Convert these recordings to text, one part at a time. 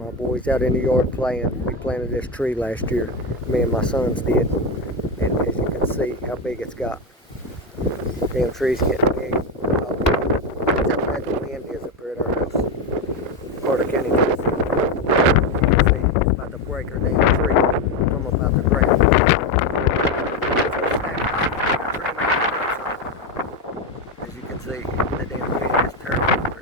My boys out in the yard playing. We planted this tree last year. Me and my sons did. And as you can see how big it's got. Damn tree's getting big. That's how bad the wind is up here at our house. Carter County, Tennessee. You can see it's about to break her damn tree from about the ground. As you can see, the damn wind is turning over.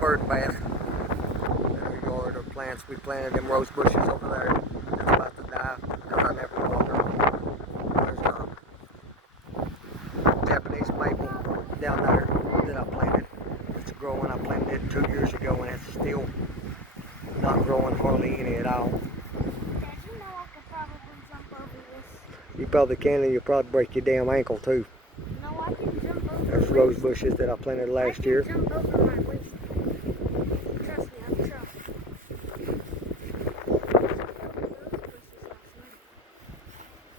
Bird bath in our yard or plants. We planted them rose bushes over there. It's about to die because I never water. There's a Japanese maple down there that I planted. It's growing. I planted it 2 years ago and it's still not growing hardly any at all. Dad, you know I could probably jump over this. You probably can, and you'll probably break your damn ankle too. No, I can jump over. There's rose bushes that I planted last year. Jump over my waist. Trust me, I've tried.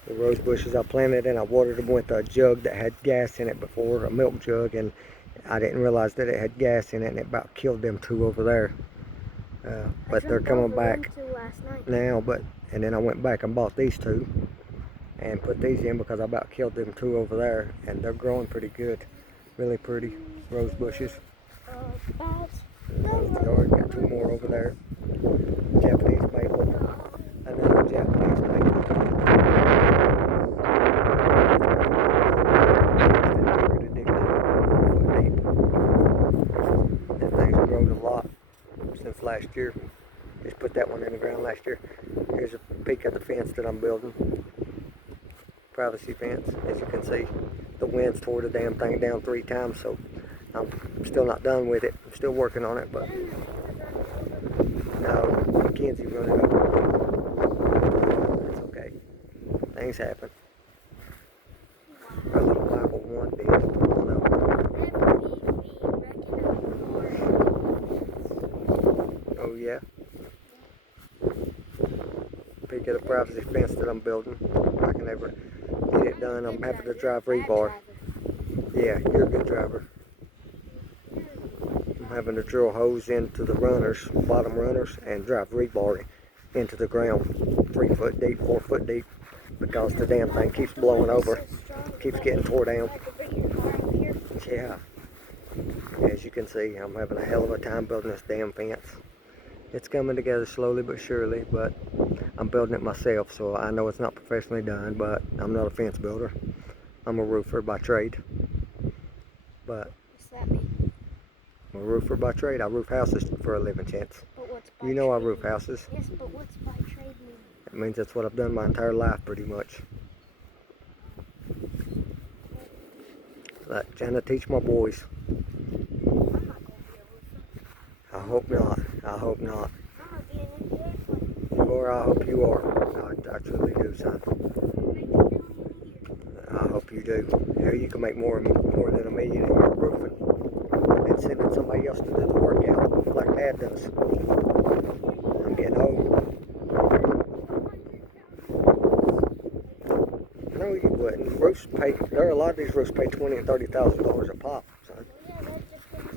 The rose bushes I planted and I watered them with a jug that had gas in it before, a milk jug, and I didn't realize that it had gas in it and it about killed them two over there. But they're coming back now, and then I went back and bought these two and put these in because I about killed them two over there, and they're growing pretty good. Really pretty rose bushes. Got two more over there. Japanese maple. Another Japanese maple. That thing's grown a lot since last year. Just put that one in the ground last year. Here's a peek at the fence that I'm building. Privacy fence. As you can see, the wind's tore the damn thing down 3 times, so I'm still not done with it. I'm still working on it, but no, Mackenzie running over. It's okay. Things happen. Our little Bible one did. Oh yeah. Peek at the privacy fence that I'm building. I can never get it done. I'm having to drive rebar. Yeah, you're a good driver. I'm having to drill holes into the runners, bottom runners, and drive rebar into the ground 3 foot deep, 4 foot deep, because the damn thing keeps blowing over, keeps getting tore down. Yeah. As you can see, I'm having a hell of a time building this damn fence. It's coming together slowly but surely, but I'm building it myself, so I know it's not professionally done, but I'm not a fence builder. I'm a roofer by trade. But what's that mean? I'm a roofer by trade. I roof houses for a living, Chance. But what's by You know I trade roof mean? houses. Yes, but what's by trade mean? It means that's what I've done my entire life, pretty much. Like trying to teach my boys. I'm not going to be a roofer. I hope not. I hope not. I'm going to be an NBA player. Or I hope you are. I truly do, son. I hope you do. Hell, you can make more than $1 million in your roofing and sending somebody else to do the workout like Dad does. I'm getting old. No, you wouldn't. Roofs pay. There are a lot of these roofs pay $20,000 and $30,000 a pop, son. Yeah, that depends.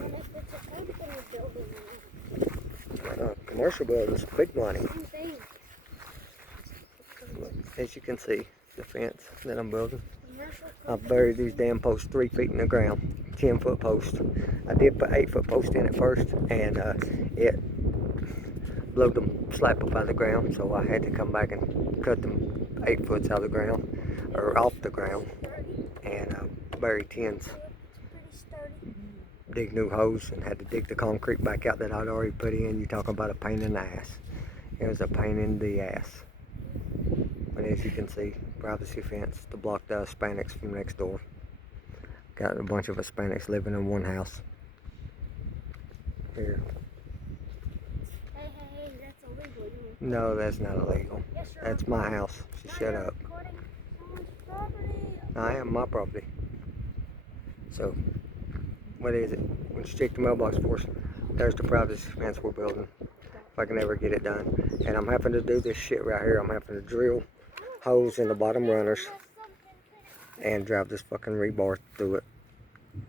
And if it's a company building, Commercial buildings, big money. same thing. As you can see, the fence that I'm building. Commercial I've buried these damn posts 3 feet in the ground, 10-foot posts. I did put 8-foot posts in at first, and it blew them slap up out of the ground, so I had to come back and cut them 8 foots out of the ground, or off the ground, and bury 10s. Dig new holes, and had to dig the concrete back out that I'd already put in. You talking about a pain in the ass. It was a pain in the ass. But as you can see, privacy fence to block the Hispanics from next door. Got a bunch of Hispanics living in one house. Here. Hey, that's illegal. No, that's not illegal. Yes, sir. That's my house. So shut up. I am my property. So, what is it? When you check the mailbox for us, there's the privacy fence we're building. if I can ever get it done. And I'm having to do this shit right here. I'm having to drill holes in the bottom runners and drive this fucking rebar through it.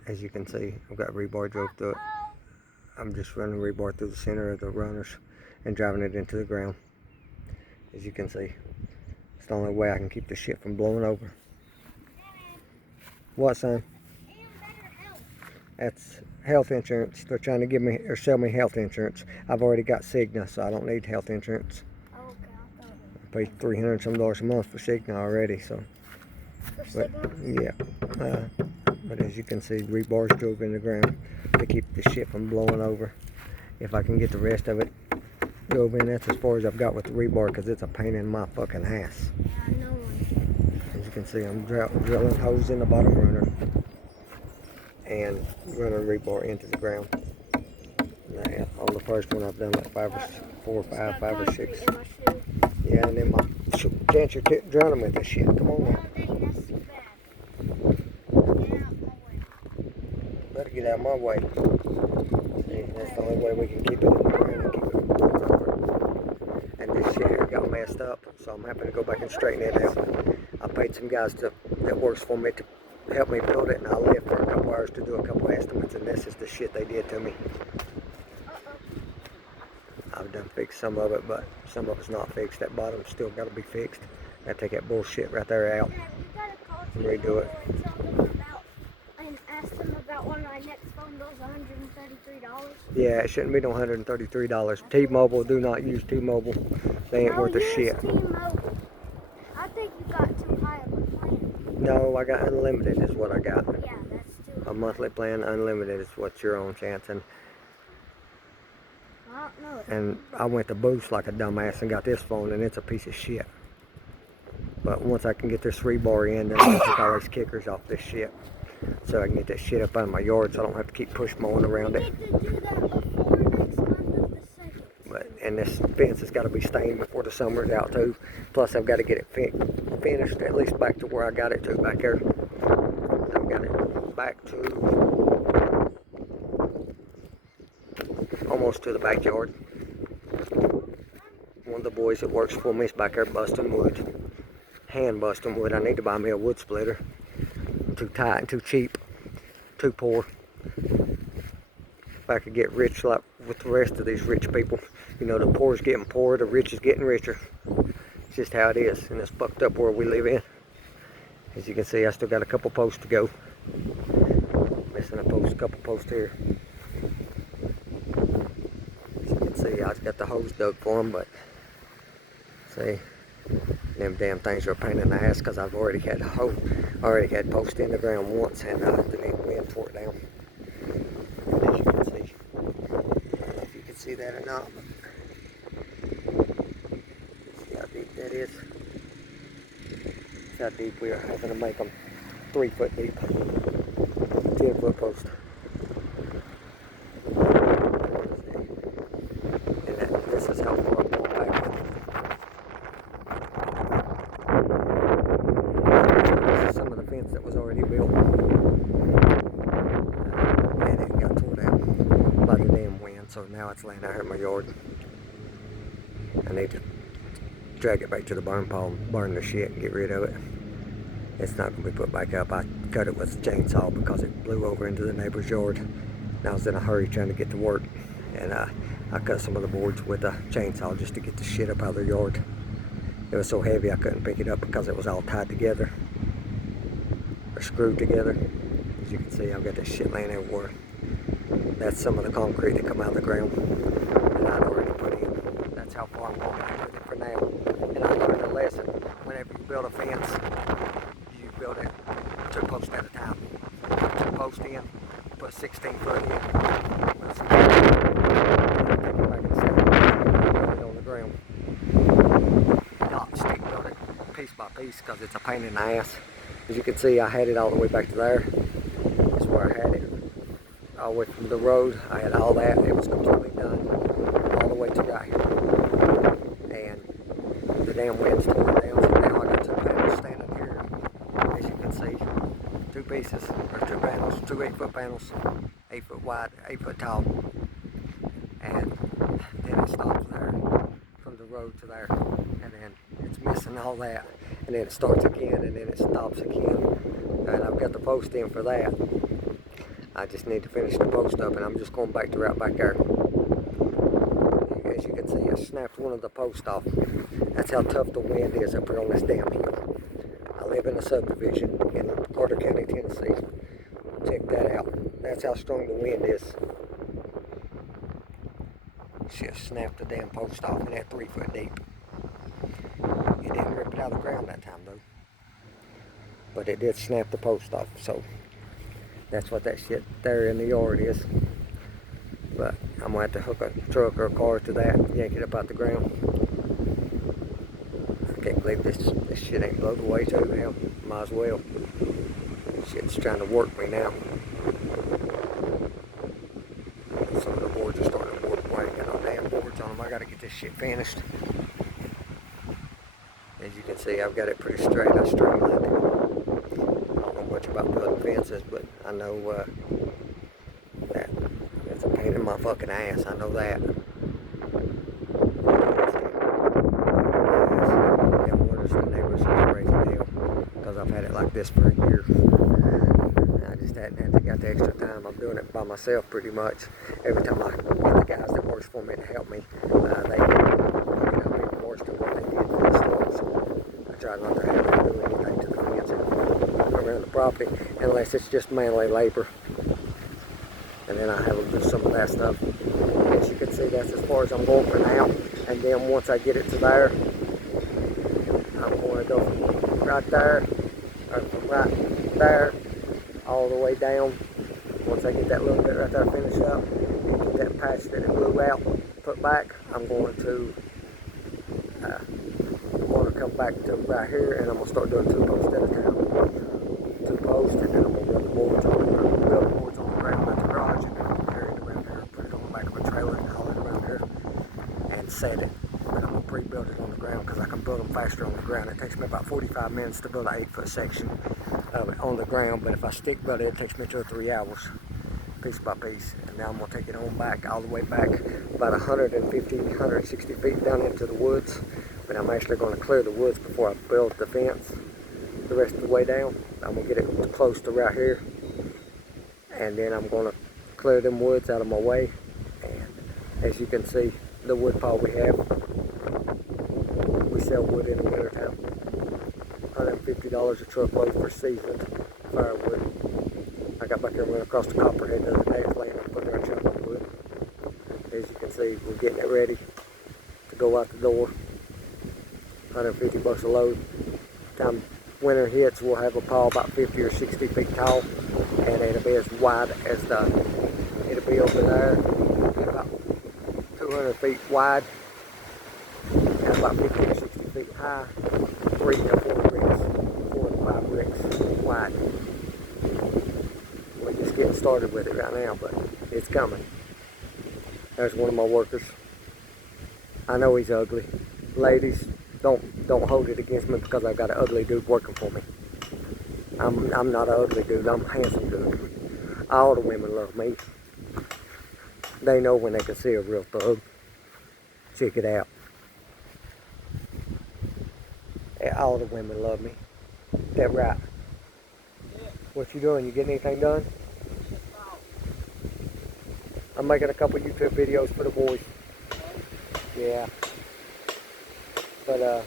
As you can see, I've got rebar drove through it. I'm just running rebar through the center of the runners and driving it into the ground. As you can see, it's the only way I can keep the shit from blowing over. What, son? That's health insurance. They're trying to give me or sell me health insurance. I've already got Cigna, so I don't need health insurance. I pay $300 some a month for Cigna already, so. But, yeah. But as you can see, rebars drove in the ground to keep the shit from blowing over. If I can get the rest of it drove in, that's as far as I've got with the rebar, because it's a pain in my fucking ass. As you can see, I'm drilling holes in the bottom runner and running rebar into the ground. Now, on the first one, I've done like 5 or 6. Yeah, and then my chance you're drowning with this shit. Come on now. Better get out of my way. See, that's the only way we can keep it in the ground and keep it from blowing over. And this shit here got messed up, so I'm having to go back and straighten it out. I paid some guys that works for me to help me build it, and I left for a couple hours to do a couple estimates, and this is the shit they did to me. I've done fixed some of it, but some of it's not fixed. That bottom's still got to be fixed. I take that bullshit right there out and redo it. And ask them about one of my next phone bills, $133. Yeah, it shouldn't be no $133. T-Mobile, do not use T-Mobile. They ain't worth a shit. T-Mobile. I think you got too high of a plan. No, I got unlimited is what I got. Yeah, that's too high. A monthly plan, unlimited is what's your own chance. I don't know. And I went to Boost like a dumbass and got this phone, and it's a piece of shit. But once I can get this rebar in, then I'll take all these kickers off this shit, so I can get that shit up out of my yard, so I don't have to keep push mowing around it. And this fence has got to be stained before the summer's out too. Plus I've got to get it finished at least back to where I got it to back there. I've got it back to almost to the backyard. One of the boys that works for me is back there busting wood. Hand busting wood. I need to buy me a wood splitter. I'm too tight and too cheap. Too poor. If I could get rich like with the rest of these rich people. You know, the poor is getting poorer, the rich is getting richer. It's just how it is, and it's fucked up where we live in. As you can see, I still got a couple posts to go. Missing a couple posts here. As you can see, I've got the hose dug for them, but see, them damn things are a pain in the ass because I've already had posts in the ground once, and the damn wind tore it down. As you can see, I don't know if you can see that or not. See how deep that is. See how deep we are having to make them 3 foot deep. 10 foot post. And this is how far I'm going back. This is some of the fence that was already built. And it got tore down by the damn wind, so now it's laying out here in my yard. I need to drag it back to the burn pile, burn the shit and get rid of it. It's not going to be put back up. I cut it with a chainsaw because it blew over into the neighbor's yard. And I was in a hurry trying to get to work. And I cut some of the boards with a chainsaw just to get the shit up out of their yard. It was so heavy I couldn't pick it up because it was all tied together. Or screwed together. As you can see, I've got this shit laying everywhere. That's some of the concrete that come out of the ground that I'd already put in. That's how far I'm going back with it for now. And I learned a lesson. Whenever you build a fence, you build it 2 posts at a time. Put 2 posts in, put 16 foot in, put some take it back and stand it on the ground. Not stick build it piece by piece because it's a pain in the ass. As you can see, I had it all the way back to there. That's where I had it. All the way from the road, I had all that. It was completely done. All the way to right here. And the damn winds tore it down, so now I got 2 panels standing here. As you can see, 2 pieces, or 2 panels, 2 8-foot panels, 8 foot wide, 8 foot tall. And then it stops there. road to there, and then it's missing all that, and then it starts again, and then it stops again, and I've got the post in for that. I just need to finish the post up, and I'm just going back to right back there. As you can see, I snapped one of the posts off. That's how tough the wind is up here on this damn hill. I live in a subdivision in Carter County, Tennessee. Check that out. That's how strong the wind is. Shit, snapped the damn post off in that 3 foot deep. It didn't rip it out of the ground that time though. But it did snap the post off, so that's what that shit there in the yard is. But I'm gonna have to hook a truck or a car to that, yank it up out the ground. I can't believe this shit ain't blown away too. Hell, might as well. Shit's trying to work me now. Some of the boards are starting to work away. Got no damn boards on them. I gotta get this shit finished. As you can see, I've got it pretty straight. I streamlined it. I don't know much about building fences, but I know that it's a pain in my fucking ass. I know that. Them wonders the neighbors are crazy deal, because I've had it like this for a year. I just hadn't got the extra time. I'm doing it by myself pretty much. Every time I get the guys that works for me to help me, they even worse than what they did for the storms. I try not to have them do anything to the fence around the property unless it's just manly labor. And then I have them do some of that stuff. As you can see, that's as far as I'm going for now. And then once I get it to there, I'm going to go from right there, or from right there, all the way down. Once I get that little bit right there finished up, and get that patch that it blew out put back, I'm going to come back to right here, and I'm going to start doing 2 posts at a time. 2 posts, and then I'm going to build the boards on the ground at the garage, and then I'm going to carry it around here, put it on the back of a trailer and haul it around here, and set it. But I'm going to pre-build it on the ground, because I can build them faster on the ground. It takes me about 45 minutes to build an 8 foot section of it on the ground, but if I stick build it, it takes me 2 or 3 hours, piece by piece. And now I'm going to take it on back, all the way back, about 150, 160 feet down into the woods. But I'm actually going to clear the woods before I build the fence the rest of the way down. I'm going to get it close to right here, and then I'm going to clear them woods out of my way. And as you can see, the wood pile we have, we sell wood in the winter time. $150 a truckload for seasoned firewood. I got back here and went across the Copperhead the other day, laying up there chopping wood. As you can see, we're getting it ready to go out the door. $150 a load. Time winter hits, we'll have a pile about 50 or 60 feet tall, and it'll be as wide as it'll be over there, about 200 feet wide, and about 50 or 60 feet high, 3 to 4 bricks, 4 to 5 bricks wide. We're just getting started with it right now, but it's coming. There's one of my workers. I know he's ugly. Ladies, don't hold it against me because I got an ugly dude working for me. I'm not an ugly dude, I'm a handsome dude. All the women love me. They know when they can see a real thug. Check it out. All the women love me. That right. What you doing? You getting anything done? I'm making a couple YouTube videos for the boys. Yeah. But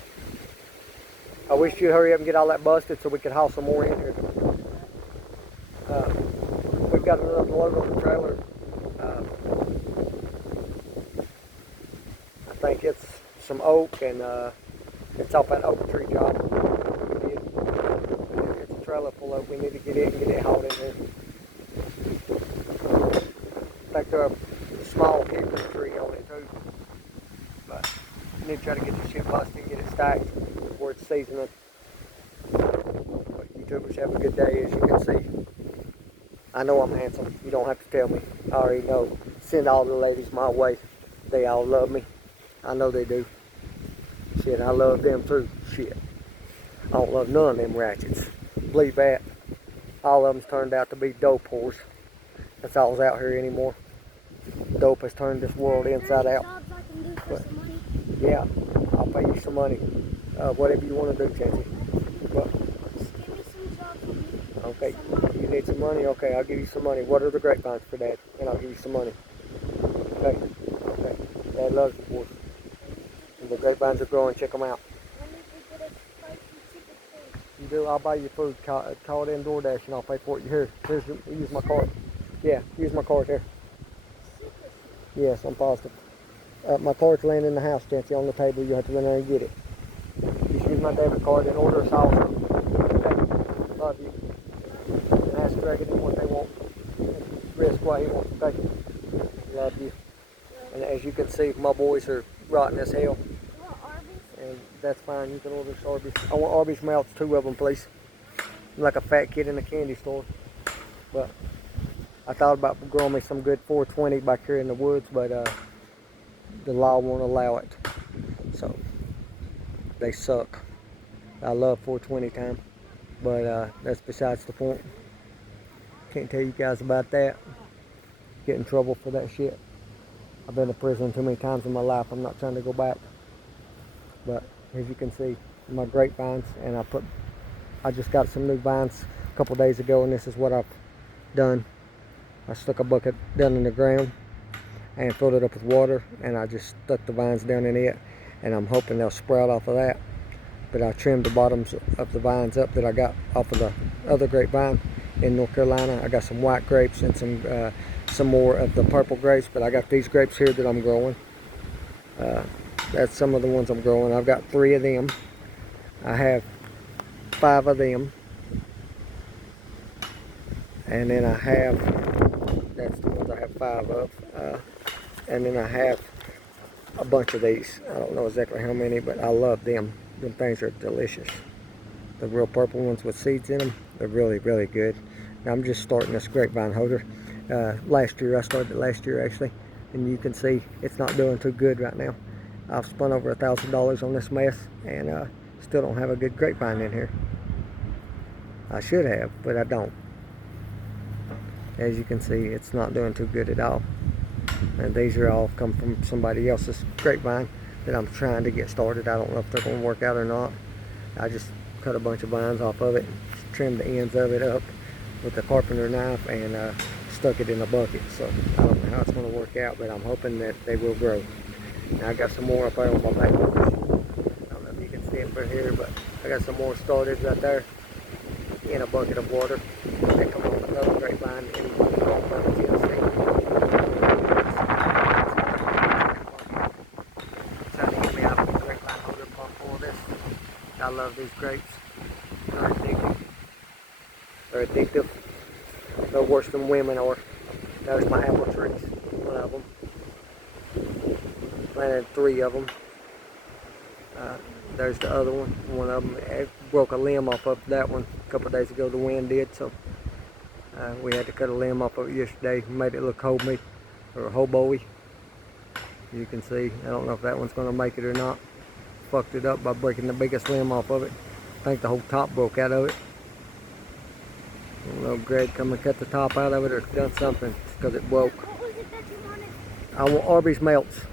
I wish you'd hurry up and get all that busted so we could haul some more in here. We've got enough load on the trailer. I think it's some oak, and it's off that oak tree job. It's a trailer full of. We need to get it and get it hauled in here. I think there's a small hickory tree on it too. But we need to try to get this shit busted and get it stacked before it's seasoning. But YouTubers have a good day, as you can see. I know I'm handsome. You don't have to tell me. I already know. Send all the ladies my way. They all love me. I know they do. Shit, I love them too. Shit. I don't love none of them ratchets. Believe that. All of them's turned out to be dope whores. That's all that's out here anymore. Dope has turned this world inside out. Jobs I can do for some money? Yeah, I'll pay you some money. Whatever you want to do, Chancey. But, Just give me some jobs for me. okay, Some money. you need some money? Okay, I'll give you some money. What are the grapevines for Dad? And I'll give you some money. Okay, okay. Dad loves you, boys. And the grapevines are growing. Check them out. I need to get a spicy chicken food. You do? I'll buy you food. Call it in DoorDash and I'll pay for it. Use my card. Yeah, use my card here. Seriously. Yes, I'm positive. My card's laying in the house, Chancey, on the table. You have to run there and get it. Just use my debit card and order us all some. Okay. Love you. And ask Greg and what they want. Risk what he wants. Okay. Love you. And as you can see, my boys are rotten as hell. You want Arby's? And that's fine. You can order us Arby's. I want Arby's melts, 2 of them, please. I'm like a fat kid in a candy store. But I thought about growing me some good 420 back here in the woods, but the law won't allow it. So they suck. I love 420 time, but that's besides the point. Can't tell you guys about that. Get in trouble for that shit. I've been to prison too many times in my life. I'm not trying to go back. But as you can see, my grapevines, and I just got some new vines a couple days ago, and this is what I've done. I stuck a bucket down in the ground and filled it up with water, and I just stuck the vines down in it, and I'm hoping they'll sprout off of that. But I trimmed the bottoms of the vines up that I got off of the other grapevine in North Carolina. I got some white grapes and some more of the purple grapes, but I got these grapes here that I'm growing. That's some of the ones I'm growing. I've got 3 of them. I have 5 of them. And then I have, that's the ones I have 5 of. And then I have a bunch of these. I don't know exactly how many, but I love them. Them things are delicious. The real purple ones with seeds in them, they're really, really good. Now I'm just starting this grapevine holder. Last year, I started it last year actually. And you can see it's not doing too good right now. I've spent over $1,000 on this mess, and still don't have a good grapevine in here. I should have, but I don't. As you can see, it's not doing too good at all. And these are all come from somebody else's grapevine that I'm trying to get started. I don't know if they're going to work out or not. I just cut a bunch of vines off of it, trimmed the ends of it up with a carpenter knife, and stuck it in a bucket. So I don't know how it's going to work out, but I'm hoping that they will grow. Now I got some more up there on my back porch. I don't know if you can see it from here, but I got some more started right there in a bucket of water. They come off another grapevine in Tennessee. So I need to be out of the grapevine holder pump for this. I love these grapes. They're addictive. They're addictive. They're worse than women are. There's my apple trees, one of them. Planted 3 of them. There's the other one of them. It broke a limb off of that one a couple of days ago. The wind did, so we had to cut a limb off of it yesterday. Made it look homey or hobo-y. You can see. I don't know if that one's going to make it or not. Fucked it up by breaking the biggest limb off of it. I think the whole top broke out of it. I don't know if Greg come and cut the top out of it or done something because it broke. What was it that you wanted? I want Arby's melts. Is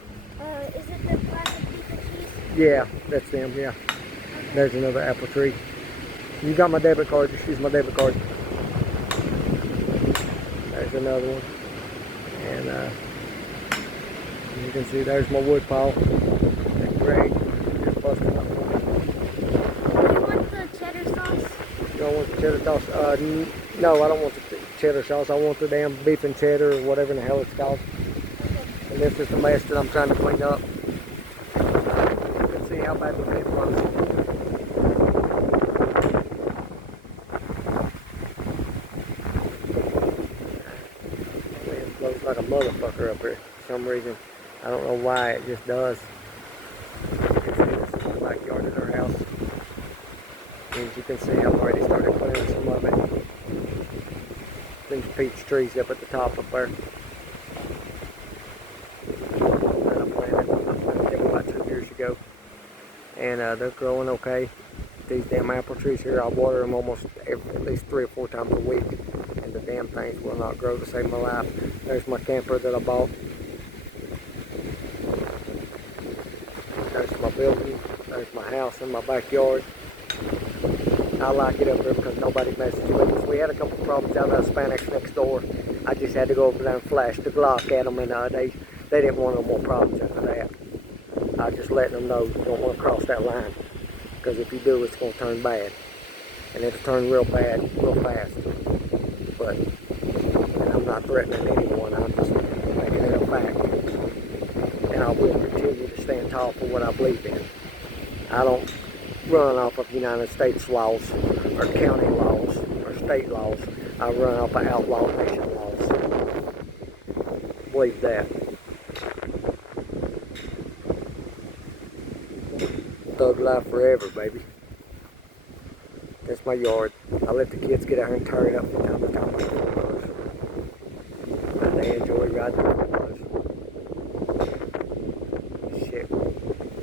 it the classic piece of cheese? Yeah, that's them, yeah. There's another apple tree. You got my debit card, just use my debit card. There's another one. And you can see there's my wood pile. And Greg just busted up. You want the cheddar sauce? You don't want the cheddar sauce? No, I don't want the cheddar sauce. I want the damn beef and cheddar or whatever in the hell it's called. And this is the mess that I'm trying to clean up. You can see how bad the wind blows. The wind blows like a motherfucker up here for some reason. I don't know why, it just does. You can see this is the backyard of their house. As you can see, I've already started clearing some of it. These peach trees up at the top up there. That I planted them about 2 years ago. And they're growing okay. These damn apple trees here, I water them almost at least 3 or 4 times a week. And the damn things will not grow to save my life. There's my camper that I bought. There's building. There's my house in my backyard. I like it up there because nobody messes with us. We had a couple problems out of Hispanics next door. I just had to go over there and flash the Glock at them, and they didn't want no more problems after that. I just let them know you don't want to cross that line, because if you do, it's going to turn bad, and it'll turn real bad real fast. But and I'm not threatening anyone. I'm just making it a fact, and I will continue to stand tall for what I believe in. I don't run off of United States laws or county laws or state laws. I run off of outlaw nation laws. Believe that. Thug life forever, baby. That's my yard. I let the kids get out here and tear it up from time to time like footballers. And they enjoy riding the footballers. Shit.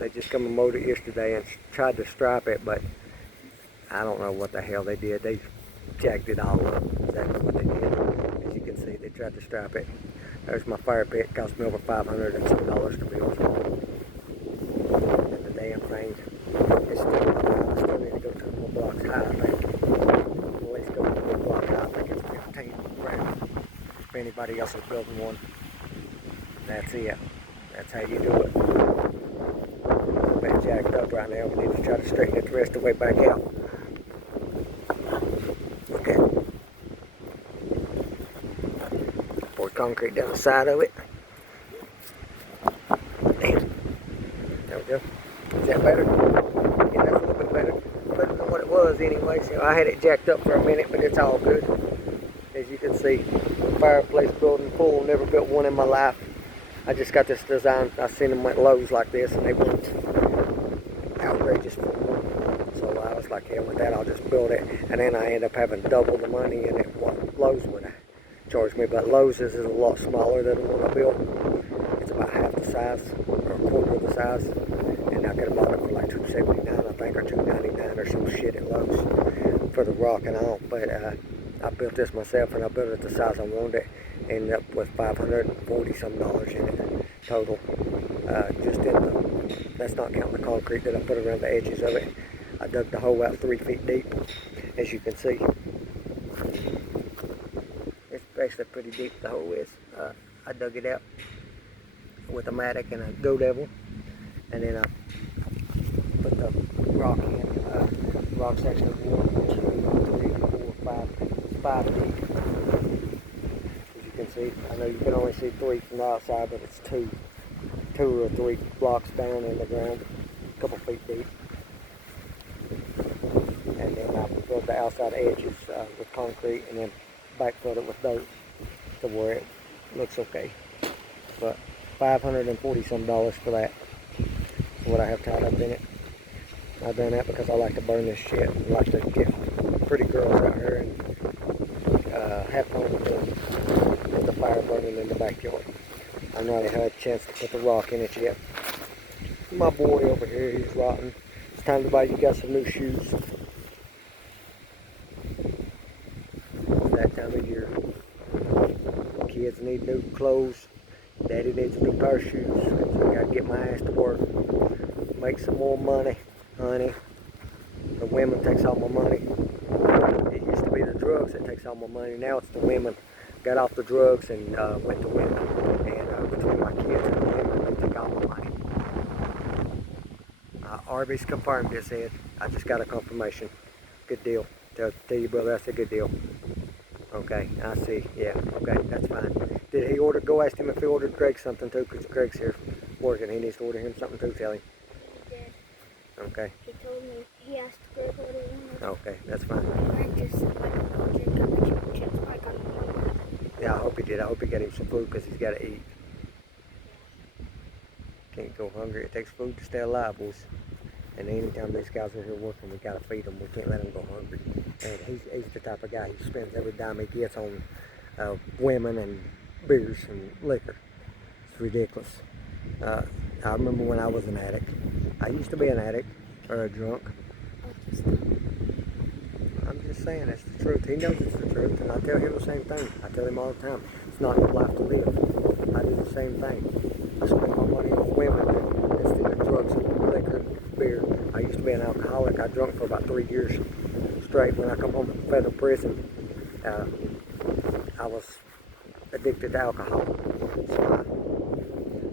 They just come and mowed it yesterday and tried to stripe it, but I don't know what the hell they did. They jacked it all up. Exactly what they did. As you can see, they tried to stripe it. There's my fire pit. It cost me over $500 and some dollars to build. And the damn thing is still, I still need to go 2 more blocks high, I think. At least go 1 more block high. I think it's 15 grand. If anybody else is building one, that's it. That's how you do it. Been jacked up right now. We need to try to straighten it the rest of the way back out. Okay. Pour concrete down the side of it. Damn. There we go. Is that better? Yeah, that's a little bit better. Better than what it was anyway. So I had it jacked up for a minute, but it's all good. As you can see, fireplace building pool. Never built one in my life. I just got this design. I seen them at Lowe's like this, and they weren't outrageous for me. So I was like, hell with that, I'll just build it. And then I end up having double the money in it what Lowe's would have charged me. But Lowe's is a lot smaller than the one I built. It's about half the size, or a quarter of the size. And I could have bought it for like $279, I think, or $299 or some shit at Lowe's for the rock and all. But I built this myself, and I built it the size I wanted it. Ended up with $540 some in it total. Just in the, that's not counting the concrete that I put around the edges of it. I dug the hole out 3 feet deep, as you can see. It's actually pretty deep, the hole is. I dug it out with a mattock and a go devil, and then I put the rock in. Rock's actually 1, 2, 3, 4, 5 deep. You can see, I know you can only see 3 from the outside, but it's 2 or 3 blocks down in the ground, a couple feet deep. And then I built the outside edges with concrete, and then backfilled it with dirt to where it looks okay. But $540 some for that. That's what I have tied up in it. I've done that because I like to burn this shit. I like to get pretty girls out here and have fun with the fire burning in the backyard. I've not had a chance to put the rock in it yet. My boy over here, he's rotten. It's time to buy you guys some new shoes. It's that time of year. Kids need new clothes. Daddy needs a new pair of shoes. So I gotta get my ass to work. Make some more money, honey. The women takes all my money. It used to be the drugs that takes all my money. Now it's the women. Got off the drugs and went to women. And between my kids and the women, they take all my money. Arby's confirmed this, Ed. I just got a confirmation. Good deal. Tell you, brother, that's a good deal. Okay, I see. Yeah, okay, that's fine. Did he order, go ask him if he ordered Greg something too, because Greg's here working. He needs to order him something too, tell him. He did. Okay. He told me, he asked Greg what he wanted. Okay, that's fine. Greg just said, like, I'll drink up a chicken chips back on the wall. Yeah, I hope he did. I hope he got him some food, because he's got to eat. Can't go hungry. It takes food to stay alive, boys. And anytime these guys are here working, we gotta feed them. We can't let them go hungry. And he's the type of guy who spends every dime he gets on women and beers and liquor. It's ridiculous. I remember when I was an addict. I used to be an addict or a drunk. I'm just saying, it's the truth. He knows it's the truth, and I tell him the same thing. I tell him all the time, it's not your life to live. I do the same thing. I spend my money on women instead of drugs and liquor. be an alcoholic. I drunk for about 3 years straight. When I come home from federal prison, I was addicted to alcohol. So I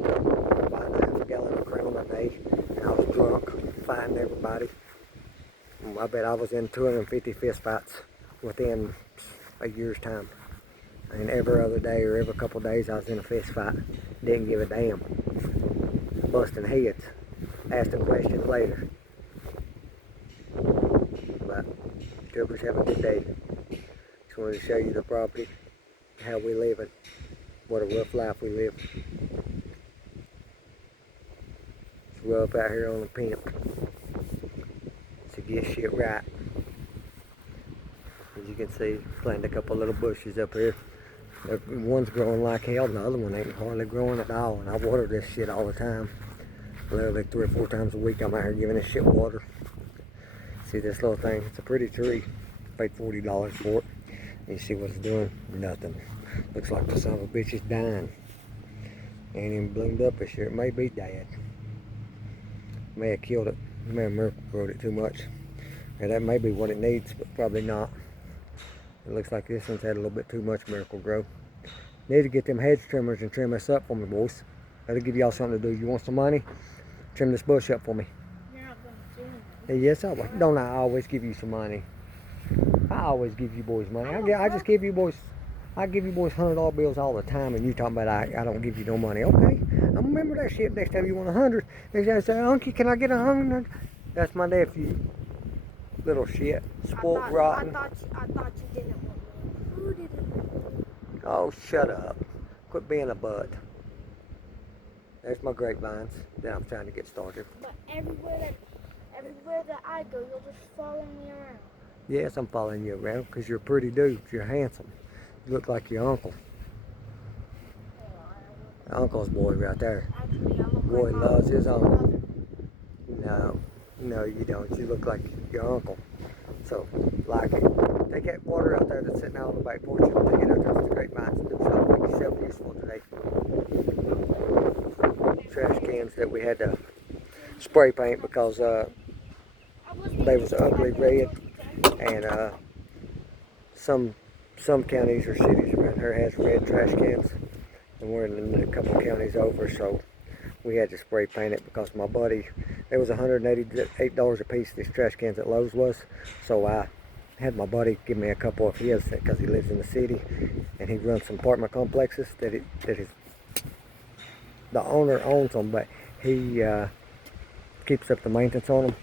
took about half a gallon of Crown a day, and I was drunk, fighting everybody. I bet I was in 250 fist fights within a year's time. And every other day or every couple of days I was in a fist fight. Didn't give a damn. Busting heads. Asking questions later. But Jobbers, have a good day. Just wanted to show you the property, how we live it, what a rough life we live. It's rough out here on the pimp. To get shit right. As you can see, planted a couple little bushes up here. One's growing like hell, and the other one ain't hardly growing at all. And I water this shit all the time. Literally 3 or 4 times a week I'm out here giving this shit water. See this little thing? It's a pretty tree. Paid $40 for it. And you see what it's doing? Nothing. Looks like the son of a bitch is dying. Ain't even bloomed up this year. It may be dead. May have killed it. May have miracle growed it too much. And that may be what it needs, but probably not. It looks like this one's had a little bit too much miracle grow. Need to get them hedge trimmers and trim this up for me, boys. That'll give y'all something to do. You want some money? Trim this bush up for me. You're not going to do anything. Yes, I will. Don't I always give you some money? I always give you boys money. I just give you boys, I give you boys $100 bills all the time, and you talking about I don't give you no money. Okay, I remember that shit. Next time you want 100, next time you say, Unky, can I get 100? That's my nephew. Little shit, spoiled rotten. I thought you didn't want me. Who did it? Oh, shut up. Quit being a butt. There's my grapevines that I'm trying to get started. But everywhere that I go, you'll just follow me around. Yes, I'm following you around because you're a pretty dude. You're handsome. You look like your uncle. Uncle's boy right there. Actually, I look Boy like my loves his uncle. brother. No, you don't. You look like your uncle. So, like it. Take that water out there that's sitting out on the back porch and take it out there to the grapevines and do something. Make yourself useful today. Trash cans that we had to spray paint because they was ugly red, and some counties or cities around here has red trash cans, and we're in a couple counties over, so we had to spray paint it because my buddy, it was $188 a piece, these trash cans at Lowe's was, so I had my buddy give me a couple of his because he lives in the city and he runs some apartment complexes that the owner owns them, but he keeps up the maintenance on them,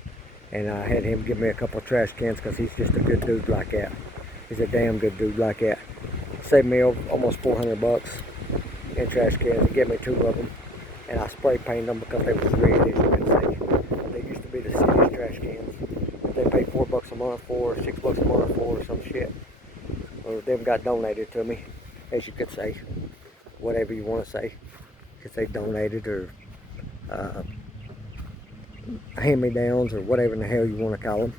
and I had him give me a couple of trash cans because he's just a good dude like that. He's a damn good dude like that. Saved me almost $400 in trash cans. He gave me 2 of them, and I spray painted them because they were red, as you can see. They used to be the city's trash cans. They paid $4 a month for, $6 a month for, or some shit. Well, them got donated to me, as you could say. Whatever you want to say. You could say donated or hand-me-downs or whatever in the hell you want to call them.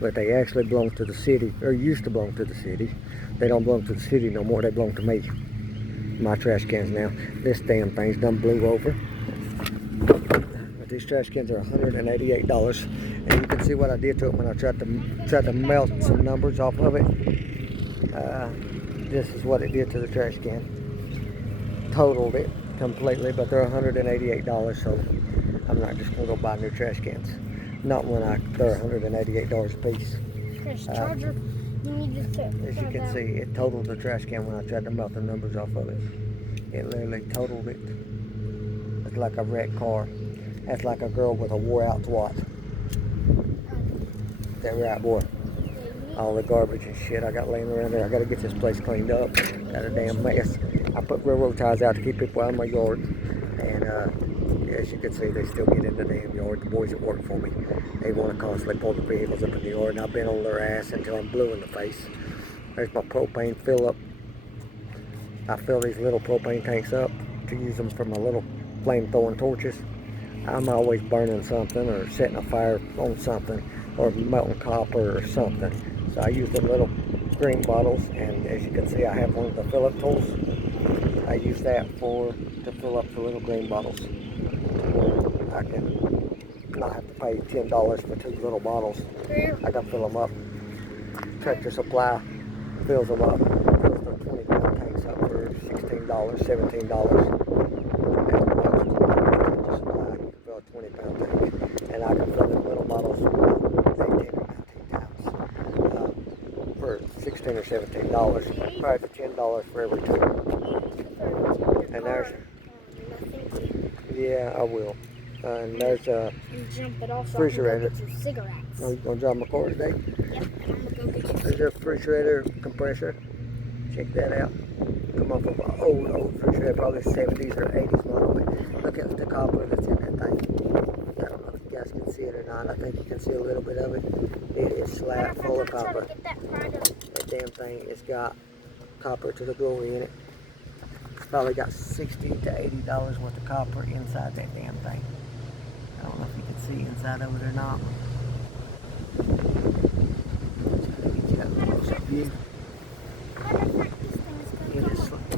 But they actually belong to the city, or used to belong to the city. They don't belong to the city no more, they belong to me. My trash cans now. This damn thing's done blew over. But these trash cans are $188. And you can see what I did to it when I tried to melt some numbers off of it. This is what it did to the trash can. Totaled it completely, but they're $188, so I'm not just gonna go buy new trash cans. Not when they're $188 a piece. Chris, charger, you need to As you can see, it totaled the trash can when I tried to melt the numbers off of it. It literally totaled it. It's like a wrecked car. That's like a girl with a wore out twat. That right, boy? All the garbage and shit I got laying around there. I gotta get this place cleaned up. Got a damn mess. I put railroad ties out to keep people out of my yard. And as you can see, they still get in the damn yard. The boys that work for me, they want to constantly pull the vehicles up in the yard, and I've been on their ass until I'm blue in the face. There's my propane fill up. I fill these little propane tanks up to use them for my little flame-throwing torches. I'm always burning something or setting a fire on something or melting copper or something. So I use them little green bottles, and as you can see, I have one of the fill-up tools. I use that to fill up the little green bottles. I can not have to pay $10 for 2 little bottles. I can fill them up. Tractor Supply fills them up. Fills their 20-pound tanks up for $16, $17. At the most, Tractor Supply, you can fill a 20-pound tank. And I can fill them little bottles 18 or 19 times for $16 or $17. Probably for $10 for every 2. And there's, yeah, I will. And there's a refrigerator. Cigarettes. You gonna drive my car today? Yep, and I'm gonna go get you. There's a refrigerator compressor. Check that out. Come off of an old refrigerator, probably 70s or 80s model. But look at the copper that's in that thing. I don't know if you guys can see it or not. I think you can see a little bit of it. It is slab full of copper. That damn thing has got copper to the glory in it. It's probably got $60 to $80 worth of copper inside that damn thing. I don't know if you can see inside of it or not. Try to get you that close up view.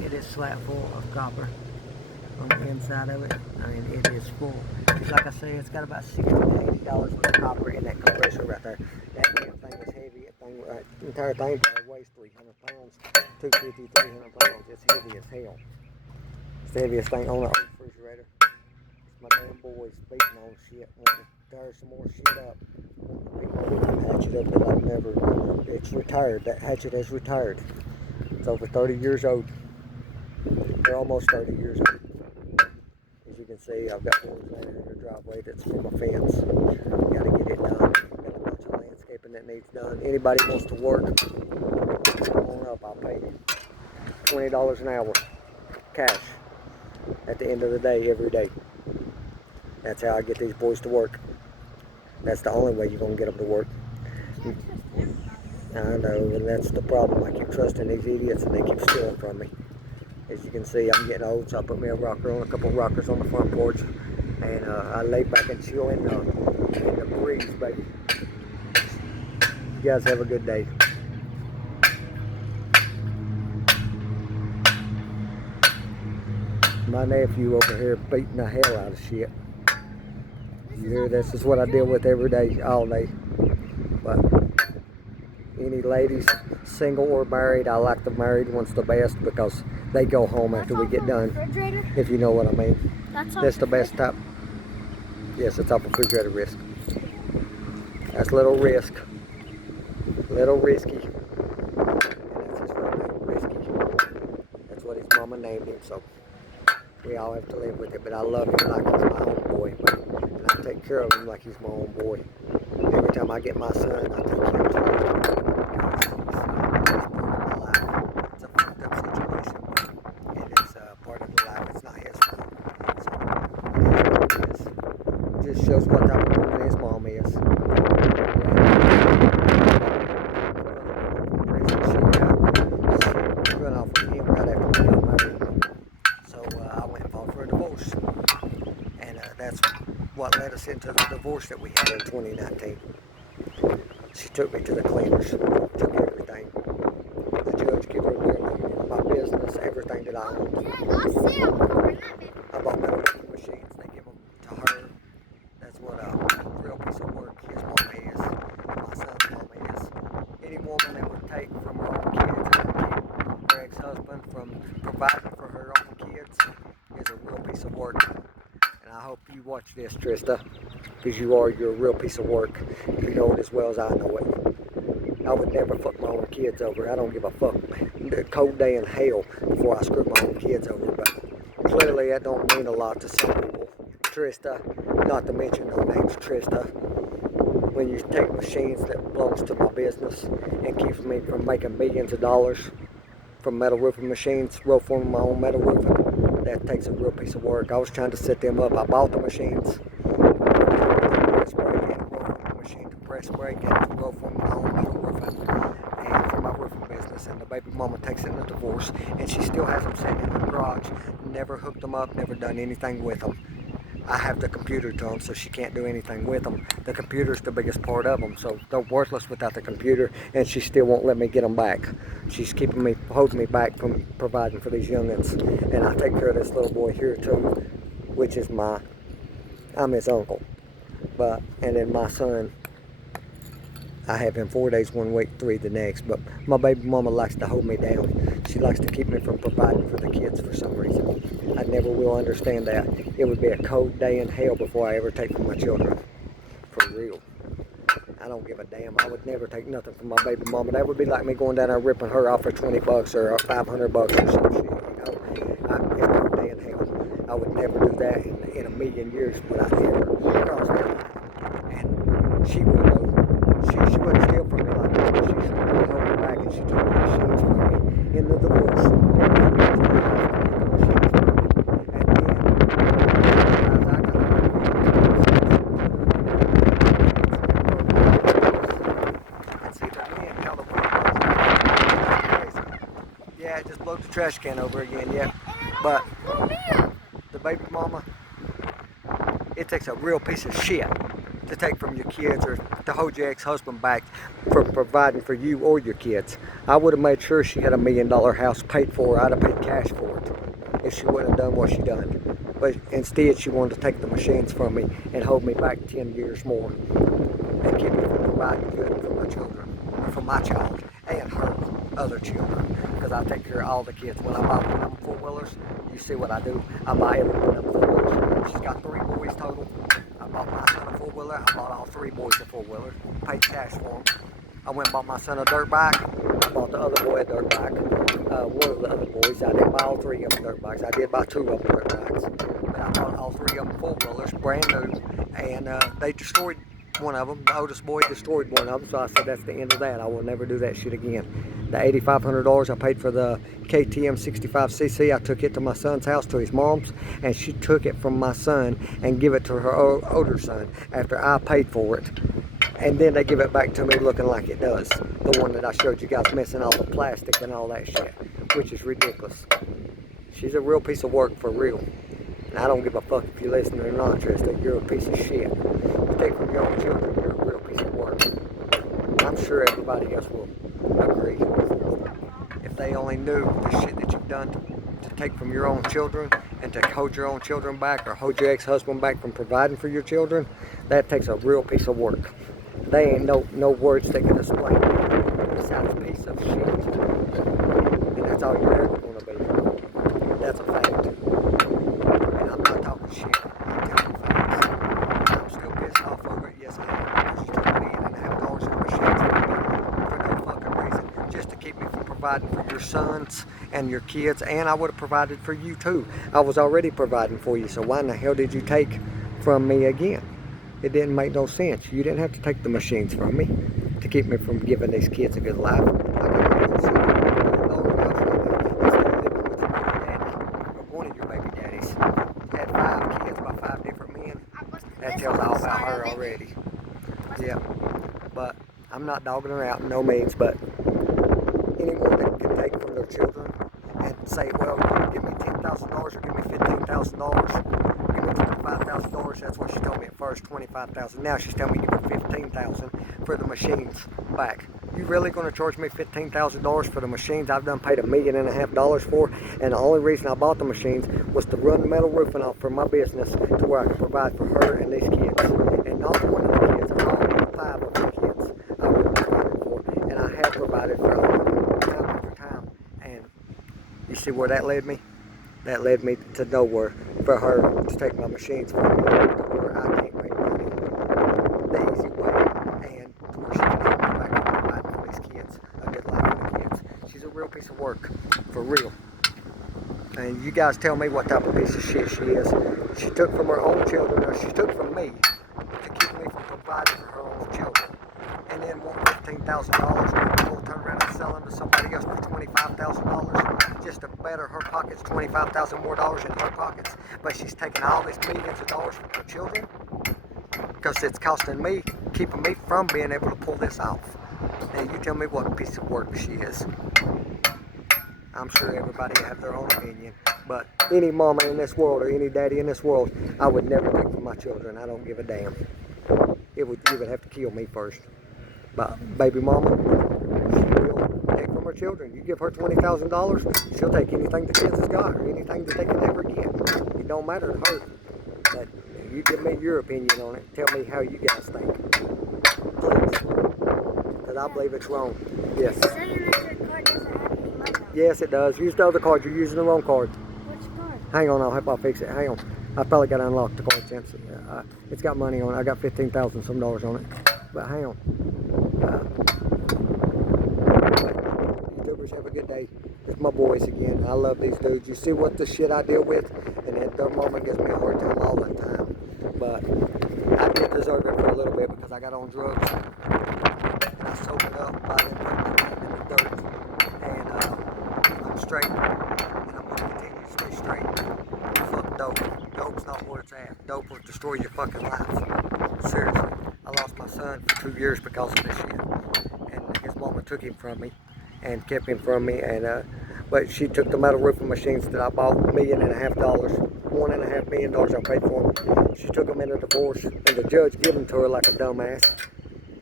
It is slab full of copper on the inside of it. I mean, it is full. Just like I say, it's got about $60 to $80 worth of copper in that compressor right there. That damn thing is heavy. The entire thing probably weighs 300 pounds, 250, 300 pounds. It's heavy as hell. It's the heaviest thing on the refrigerator. My damn boys beating on shit, wanting to tear some more shit up. Hatchet up that I've never, it's retired. That hatchet is retired. It's over 30 years old. They're almost 30 years old. As you can see, I've got one laying in the driveway that's from a fence. Gotta get it done. Got a bunch of landscaping that needs done. Anybody wants to work, come on up, I'll pay you. $20 an hour, cash, at the end of the day, every day. That's how I get these boys to work. That's the only way you're going to get them to work. I know, and that's the problem. I keep trusting these idiots and they keep stealing from me. As you can see, I'm getting old, so I put me a rocker on, a couple of rockers on the front porch. And I lay back and chill in the breeze, baby. You guys have a good day. My nephew over here beating the hell out of shit. You hear, this is what I deal with every day, all day. But any ladies, single or married, I like the married ones the best because they go home after we get done. If you know what I mean. That's the best type. Yes, it's off refrigerator risk. That's little risk. Little risky. And that's his real name, Risky. That's what his mama named him, so we all have to live with it, but I love him like he's my own boy, and I take care of him like he's my own boy. Every time I get my son, I take him to him because he's part of my life. It's a fucked up situation, and it's part of the life. It's not his fault. So it is what it is. It just shows what type of woman his mom is. She run off with him right after we got married. I went and fought for a divorce, and that's what led us into the divorce that we had in 2019. She took me to the cleaners, took everything. The judge gave her literally my business, everything that I owned. I bought metal roofing machines, they give them to her. That's what a real piece of work his mama is, my son's mama is. Any woman that would take from her own kids and keep her ex-husband from providing for her own kids is a real piece of work. And I hope you watch this, Trista, because you're a real piece of work. You know it as well as I know it. I would never fuck my own kids over. I don't give a fuck. The cold day in hell before I screw my own kids over. But clearly that don't mean a lot to some people. Trista, not to mention no names, Trista. When you take machines that belongs to my business and keeps me from making millions of dollars from metal roofing machines, roll forming my own metal roofing, that takes a real piece of work. I was trying to set them up. I bought the machines, press brake and roll forming machine to press brake and roll forming my own metal roofing and for my roofing business. And the baby mama takes it in a divorce, and she still has them sitting in her garage. Never hooked them up, never done anything with them. I have the computer to them, so she can't do anything with them. The computer's the biggest part of them, so they're worthless without the computer, and she still won't let me get them back. She's keeping me, holding me back from providing for these youngins. And I take care of this little boy here too, which is I'm his uncle. And then my son, I have him 4 days 1 week, 3 the next. But my baby mama likes to hold me down. She likes to keep me from providing for the kids for some reason. I never will understand that. It would be a cold day in hell before I ever take from my children. For real. I don't give a damn. I would never take nothing from my baby mama. That would be like me going down there ripping her off for 20 bucks or $500 or some shit, It's a cold day in hell. I would never do that in a million years. Would I ever cross that line? And she would though. She wouldn't steal from me like that, but she sure would hold me back, and she took the machines from me in the divorce. Yeah, just blow the trash can over again, yeah. But the baby mama, it takes a real piece of shit to take from your kids or to hold your ex-husband back from providing for you or your kids. I would have made sure she had $1 million house paid for. I'd have paid cash for it if she wouldn't have done what she done. But instead, she wanted to take the machines from me and hold me back 10 years more and keep me from providing good for my children, or for my child and her other children. Because I take care of all the kids. When I buy one of them four-wheelers, you see what I do. I buy every one of them four-wheelers. She's got 3 boys total. I bought my son a four-wheeler. I bought all 3 boys a four-wheeler. Paid cash for them. I went and bought my son a dirt bike. I bought the other boy a dirt bike. One of the other boys, I didn't buy all 3 of them dirt bikes. I did buy 2 of them dirt bikes. But I bought all 3 of them four-wheelers, brand new. And they destroyed one of them. The oldest boy destroyed one of them. So I said, that's the end of that. I will never do that shit again. The $8,500 I paid for the KTM 65cc, I took it to my son's house, to his mom's, and she took it from my son and give it to her older son after I paid for it. And then they give it back to me looking like it does. The one that I showed you guys, missing all the plastic and all that shit, which is ridiculous. She's a real piece of work, for real. And I don't give a fuck if you're listening or not, Trista. You're a piece of shit. You take from your own children, you're a real piece of work. I'm sure everybody else will agree. If they only knew the shit that you've done to take from your own children and to hold your own children back or hold your ex-husband back from providing for your children, that takes a real piece of work. They ain't no words that can explain it besides a piece of shit. And that's all you're ever going to be. That's a fact. And I'm not talking shit. I'm telling facts. I'm still pissed off over it. Yes, I am. Because you took $1.5 million for machines for no fucking reason. Just to keep me from providing for your sons and your kids. And I would have provided for you too. I was already providing for you. So why in the hell did you take from me again? It didn't make no sense. You didn't have to take the machines from me to keep me from giving these kids a good life. I could one of your baby daddies had 5 kids by 5 different men. That tells all about her already. Yeah, but I'm not dogging her out, no means. But anyone that can take from their children and say, well, give me $10,000 or give me $15,000. Give me $25,000. That's what she told me at first, $25,000. Now she's telling me to give her $15,000 for the machines back. You really going to charge me $15,000 for the machines I've done paid $1.5 million for? And the only reason I bought the machines was to run the metal roofing off for my business to where I could provide for her and these kids. And not one of the kids, all 5 of the kids I would have provided for. And I have provided for all of them time after time. And you see where that led me? That led me to nowhere for her to take my machines from me to where I can't make money the easy way and to where she can help me back and provide for these kids a good life for the kids. She's a real piece of work, for real. And you guys tell me what type of piece of shit she is. She took from her own children, or she took from me to keep me from providing for her own children. And then want $15,000 and we'll turn around and sell them to somebody else for $25,000 just to better her pockets, $25,000 more in her pockets. But she's taking all these millions of dollars from her children because it's costing me, keeping me from being able to pull this off. And you tell me what piece of work she is. I'm sure everybody have their own opinion, but any mama in this world or any daddy in this world, I would never take from my children. I don't give a damn. You would have to kill me first. But baby mama, she will take from her children. You give her $20,000, she'll take anything the kids has got or anything that they can ever get. It don't matter to her. But You give me your opinion on it. Tell me how you guys think. Please. Because I believe it's wrong. Yes. It's saying that your card doesn't have any money on it. Yes, it does. Use the other card. You're using the wrong card. Which card? Hang on, I'll help I'll fix it. Hang on. I probably got to unlock the card since it's got money on it. I got $15,000 some dollars on it. But hang on. YouTubers, have a good day. It's my boys again. I love these dudes. You see what the shit I deal with? And at the moment gives me a hard time all the time. But I did deserve it for a little bit because I got on drugs. And I sobered up by them putting me in the dirt. And I'm straight. And I'm going to continue to stay straight. Fuck dope. Dope's not where it's at. Dope will destroy your fucking life. Seriously. I lost my son for 2 years because of this shit. And his mama took him from me and kept him from me. And but she took the metal roofing machines that I bought, $1.5 million, $1.5 million I paid for them. She took them in a divorce, and the judge gave them to her like a dumbass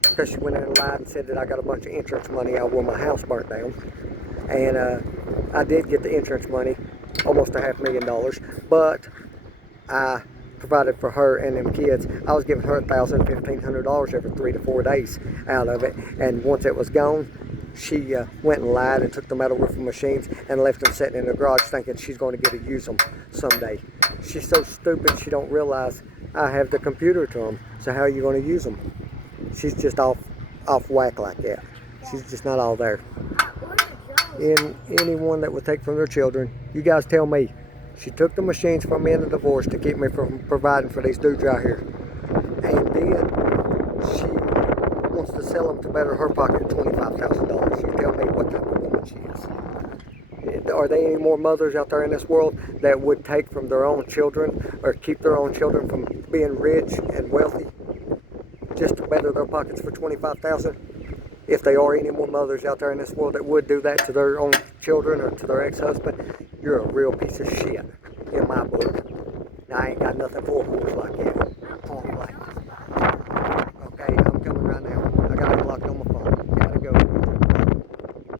because she went in and lied and said that I got a bunch of insurance money out when my house burnt down. And I did get the insurance money, almost $500,000, but I provided for her and them kids. I was giving her $1,000, $1,500 every 3 to 4 days out of it, and once it was gone, she went and lied and took the metal roofing machines and left them sitting in the garage thinking she's going to get to use them someday. She's so stupid she don't realize I have the computer to them, so how are you going to use them? She's just off whack like that. She's just not all there. In anyone that would take from their children, you guys tell me. She took the machines from me in the divorce to keep me from providing for these dudes out here. And then she wants to sell them to better her pocket $25,000. You tell me what type of woman she is. Are there any more mothers out there in this world that would take from their own children or keep their own children from being rich and wealthy just to better their pockets for $25,000? If there are any more mothers out there in this world that would do that to their own children or to their ex-husband, you're a real piece of shit in my book. Now, I ain't got nothing for whores like